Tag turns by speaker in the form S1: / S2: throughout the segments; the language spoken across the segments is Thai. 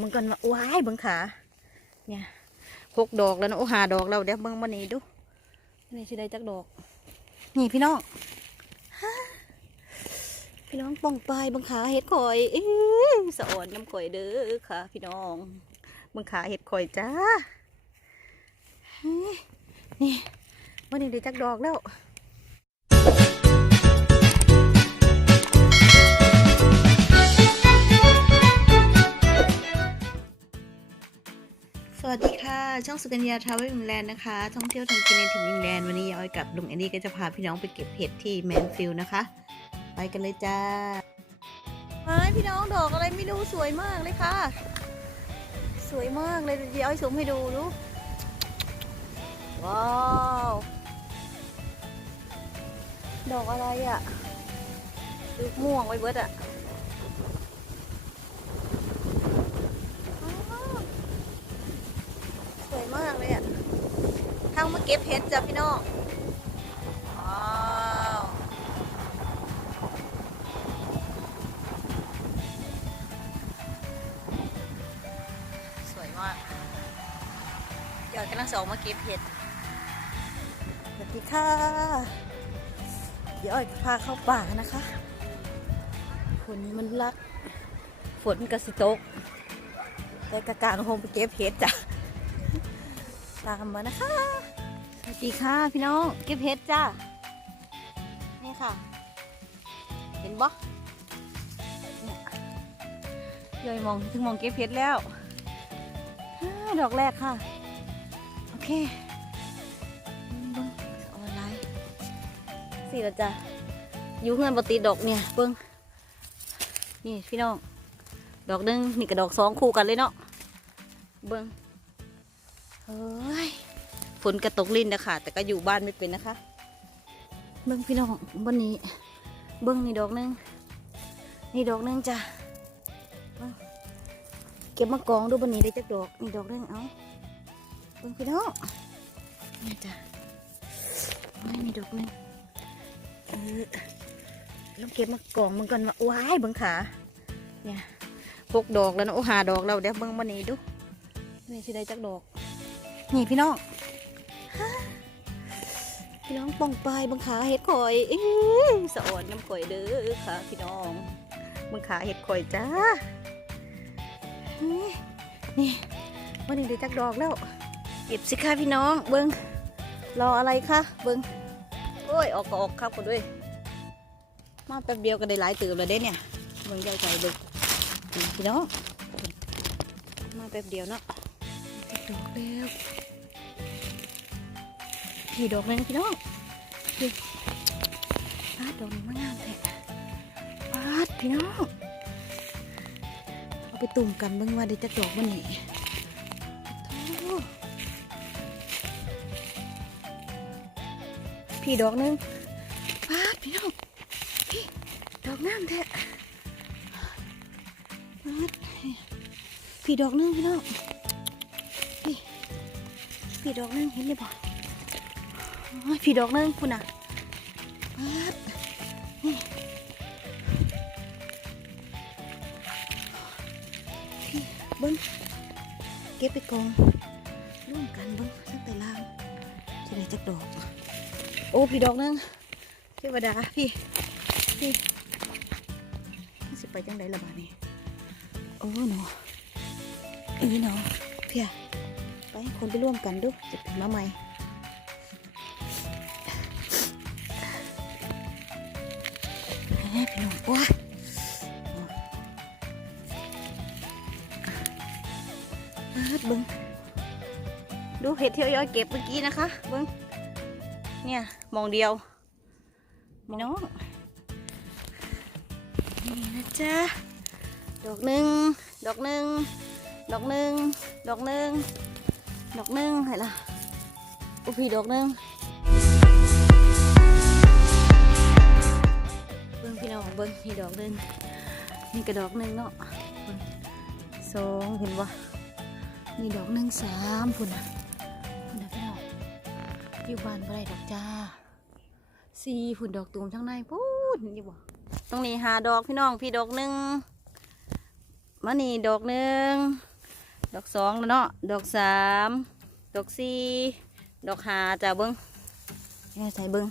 S1: มึงก่อนว่าว้ายบิ่งขาเนี่ยหกดอกแล้วนะโอ้หาดอกแล้วเดี๋ยวเบิ่งมานี่ดูนี่สิได้จักดอก นี่พี่น้องพี่น้องป้องปลายบิ่งขาเห็ดข่อยอสะอ่อนน้ำข่อยเด้อค่ะ พี่น้องบิ่งขาเห็ดข่อยจ้านี่วันนี้ได้จักดอกแล้ว วัสดีค่ะ ช่องสุกัญญาทาวเวลอิงแลนด์นะคะ ท่องเที่ยวทำกินในถิ่นอิงแลนด์วันนี้ยายกับลุงแอนนี่ก็จะพาพี่น้องไปเก็บเห็ดที่แมนฟิลด์นะคะ ไปกันเลยจ้าไม้พี่น้องดอกอะไรไม่รู้สวยมากเลยค่ะ สวยมากเลยยวเอาให้ชมให้ดูดูว้าวดอกอะไรอะ่ะดูม่วงไว้เบิดอะ่ะอ้าว สวยมากเลยอะทางมาเก็บเห็ดจ้ะพี่น้องว้าวสวยมากเดี๋ยวกำลังสองมาเก็บเห็ดสวัสดีค่ะ เดี๋ยวอ้อยพาเข้าป่านะคะฝนมันรัก ฝนกระสิตก แต่กะกลางคงไปเก็บเห็ดจ้ะ ตามมานะคะ วัสดีค่ะพี่น้อง เก็บเห็ดจ้า นี่ค่ะ เห็นบ่เนี่ยยมองถึงมองเก็บเห็ดแล้วอดอกแรกค่ะ โอเคเบิ้งออนไลน์สี่ล้วจ้ะอยู่เงินปติดอกเนี่ยเบิ้งนี่พี่น้อง ดอกหนึงนี่กับดอกสองคู่กันเลยเนาะ เบิ้งเฮ้ย ฝนกระตกลิ้นนะคะแต่ก็อยู่บ้านไม่เป็นนะคะ เบิ้งพี่น้องบนนี้ เบิ้งนี่ดอกนึงนี่ดอกนึงจ้ะเก็บมากองดูบนนี้ได้จักดอกนี่ดอกนึงเอาเบิ้งพี่น้องนี่จ้ะไม่มีดอกนึงเออลองเก็บมากองมันก่อนว่าว้ายเบิ้งขาเนี่ยหกดอกแล้วนะโอ้หาดอกแล้วเดี๋ยวเบิ้งบนนี้ดูนี่สิได้จักดอกนี่พี่น้อง พี่น้องป้องปลายบังขาเห็ดข่อยสะอ่อนน้ำข่อยเด้อค่ะ พี่น้องบังขาเห็ดข่อยจ้า นี่วันนี้ได้จักดอกแล้วเก็บสิค่ะพี่น้อง เบิ้งรออะไรคะเบิ้งโอ้ย ออกก็ออกครับคนด้วย มาแป๊บเดียวก็ได้หลายตื่นเลยเด้เนี่ยเบิ้งใหญ่ใจเบิ้งพี่น้อง มาแป๊บเดียวเนาะดอกแล้ว พี่ดอกนึงพี่น้องพี่ปาดดอกนี้มางามแท้ปาดพี่น้อง เอาไปตุ่มกันเบิ่งว่าได้จะดอกมันนี่โถ่พี่ดอกนึงปาดพี่น้อง พี่ดอกงามแท้ปาดพี่ดอกนึงพี่น้อง พี่ดอกนึงเห็นไหมบ่ โอ้ยพี่ดอกนึงคุณน่ะนี่พี่เบิ้งเก็บไปกองร่วมกันเบิ้งตั้งแต่ล่างจะได้จักดอก โอ้พี่ดอกนึงเทวดาพี่พี่สิไปจังไดละบาดนี้โอ้หนอเออหนอเพียไปให้คนไปร่วมกันดูจะเป็นมาใหม่ แม่พี่น้องว้าเอิ้นเบิ้งดูเห็ดเที่ยวย้อยเก็บเมื่อกี้นะคะ เบิ้งเนี่ยมองเดียวพี่น้อง นี่นะจ๊ะ ดอกหนึ่งดอกหนึ่งดอกหนึ่งดอกหนึ่งดอกหนึ่งเห็นละอุพี่ดอกหนึ่ง พี่น้องเบิ้งนี่ดอกหนึ่งนี่กระดอกหนึ่งเนาะสองเห็นปะนี่ดอกหนึ่งสามพุ่นนะพุ่นนะพี่น้องอยู่บ้านบ่ได้ดอกจ้าสี่พุ่นดอกตูมทั้งในพูดนี่บ่ตรงนี้หาดอกพี่น้องพี่ดอกหนึ่งมานี่ดอกหนึ่งดอกสองแล้วเนาะดอกสามดอกสี่ดอกหาจ้าเบิ้งใส่เบิ้ง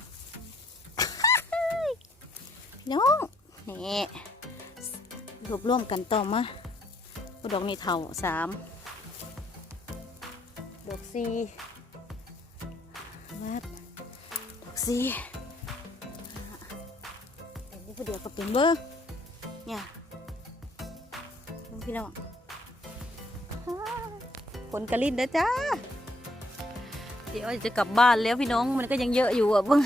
S1: พี่น้อง นี่รวบรวมกันต่อมาดอกนี้เท่าสามดอกสี่วัดดอกสี่เดี๋ยวนี้พอเดียวก็เป็นเบิ้งเนี่ยพี่น้องผลกระลินนะจ้าเดี๋ยวจะกลับบ้านแล้วพี่น้องมันก็ยังเยอะอยู่อะเบิ้ง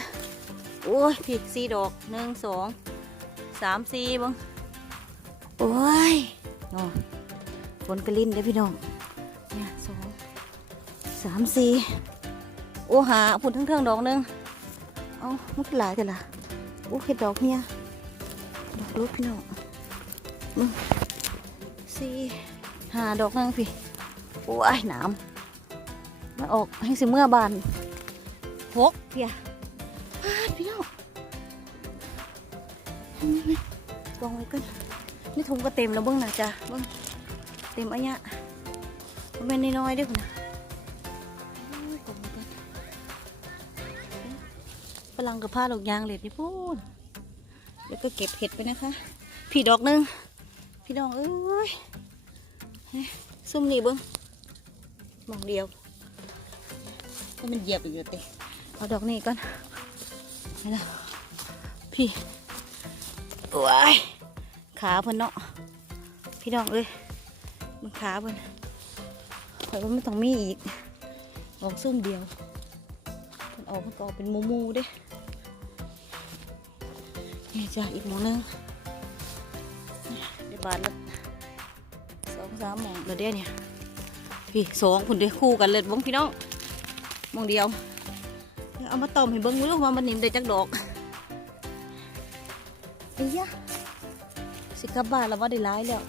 S1: โอ้ยพี่สี่ดอกหนึ่งสอง สามสี่บิ้งโอ้ยเนาะผลกระลินเด้อพี่น้องเนี่ยสองสามสี่โอ้หาผุนทั้งเทิงๆดอกหนึงเอามันหลายแต่ละโอ้เห็ดดอกเนี่ยดอกลูกพี่น้องมึงสี่หาดอกหนึงพี่โอ้ยหนามมันออกให้สิเมื่อบานหกเพียพี่น้อง วางไว้ก่อนนี่ถุงก็เต็มแล้วเบิ้งนะจ๊ะเบิ้งเต็มอันเนี้ยมันเป็นน้อยๆด้วยคุณนะโอ้ยกองไว้ก่อนพลังกับผ้าดอกยางเหล็ดนี่พูดแล้วก็เก็บเห็ดไปนะคะ พี่ดอกหนึง พี่น้องเอ้ยซุ่มนี่เบิ้งมองเดียวก็มันเหยียบอยู่เตะเอาดอกนี้ก่อนนี่นะพี่ โอ้ยขาเพิ่นเนาะพี่น้องเอ้ยมันขาเพิ่นคอยว่าไม่ต้องมีอีกออกซุ่มเดียวมันออกมันก็ออกเป็นมูมูๆเด้นี่จ้ะอีกหมองหนึงเดี๋ยวบาทละสองสามหมองเดี๋ยวเดี๋ยวเนี่ยพี่สองคนเดียวคู่กันเลยบ้งพี่น้องมองเดียว เอามาต้มให้เบิ้งรู้ว่ามันนิ่มได้จักดอก อ้ยะสิกลับบ้านแล้วว่าได้ร้ายแล้ว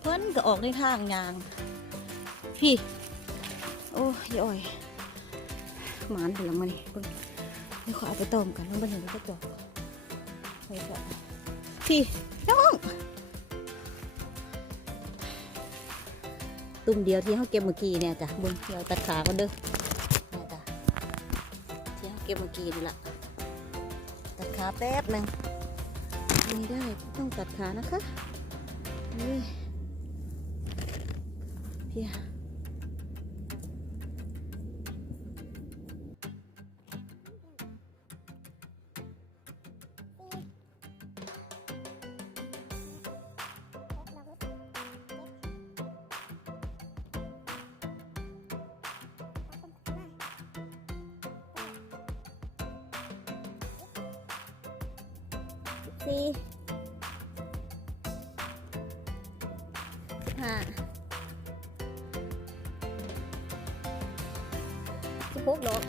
S1: เพิ่นก็ออกในทางยาง พี่ โอ้ยย่อยหมานถึงแล้วมานี่เบิ้งนี่ขอเอาไปต้มกันแล้วมันเหนแล้ก็จอกไปเถอะพี่น้องตุ่มเดียวที่เขาเก็บเมื่อกี้เนี่ยจ้ะบนเดี๋ยวตัดขาก็เด้อนี่จ้ะที่เขาเก็บเมื่อกี้นี่แหละตัดขาแป๊บหนึ่ง ไม่ได้ต้องตัดขานะคะนี่เพีย สี่ห้าสิบหกดอก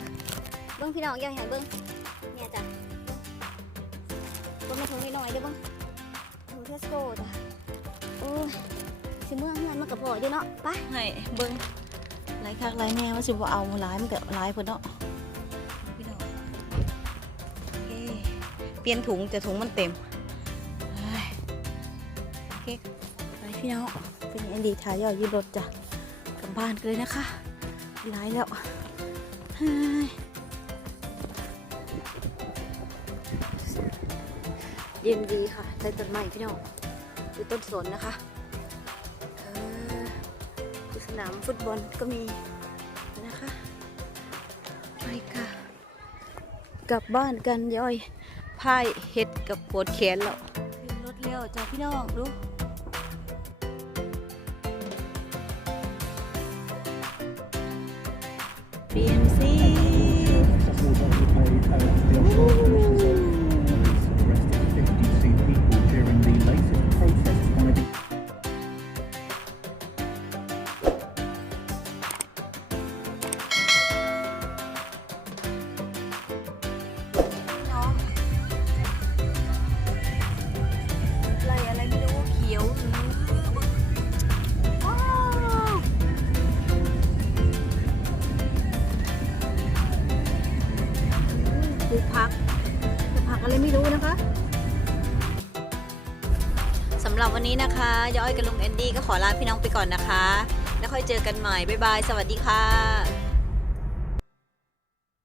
S1: เบิ้งพี่น้องอย่าให้เบิ้งเนี่ยจ้ะเบิ้งมาถุงน้อยเด้อเบิ้งถุงเทสโก้จ้ะโอ้ยสิเมื่อเงินมันกับพออยู่เนาะไปให้เบิ้งหลายคักหลายแนวว่าสิบ่เอาหลายมันก็หลายเพิ่นเนาะพี่น้องโอเคเปลี่ยนถุงแต่ถุงมันเต็ม เคไปพี่น้องเป็นแอนดีทายอยยืดรถจ้ะกลับบ้านกันเลยนะคะร้ายแล้วเฮ้ยเย็นดีค่ะใต้ต้นไม้พี่น้องอยู่ต้นสนนะคะเอออยู่สนามฟุตบอลก็มีนะคะไปค่ะ กลับบ้านกันย่อยพายเห็ดกับปวดแขนแล้วขึ้นรถเร็วจ้าพี่น้องดู เวันนี้นะคะย้อยกับลุงแอนดี้ก็ขอลาพี่น้องไปก่อนนะคะ แล้วค่อยเจอกันใหม่บ๊ายบาย สวัสดีค่ะ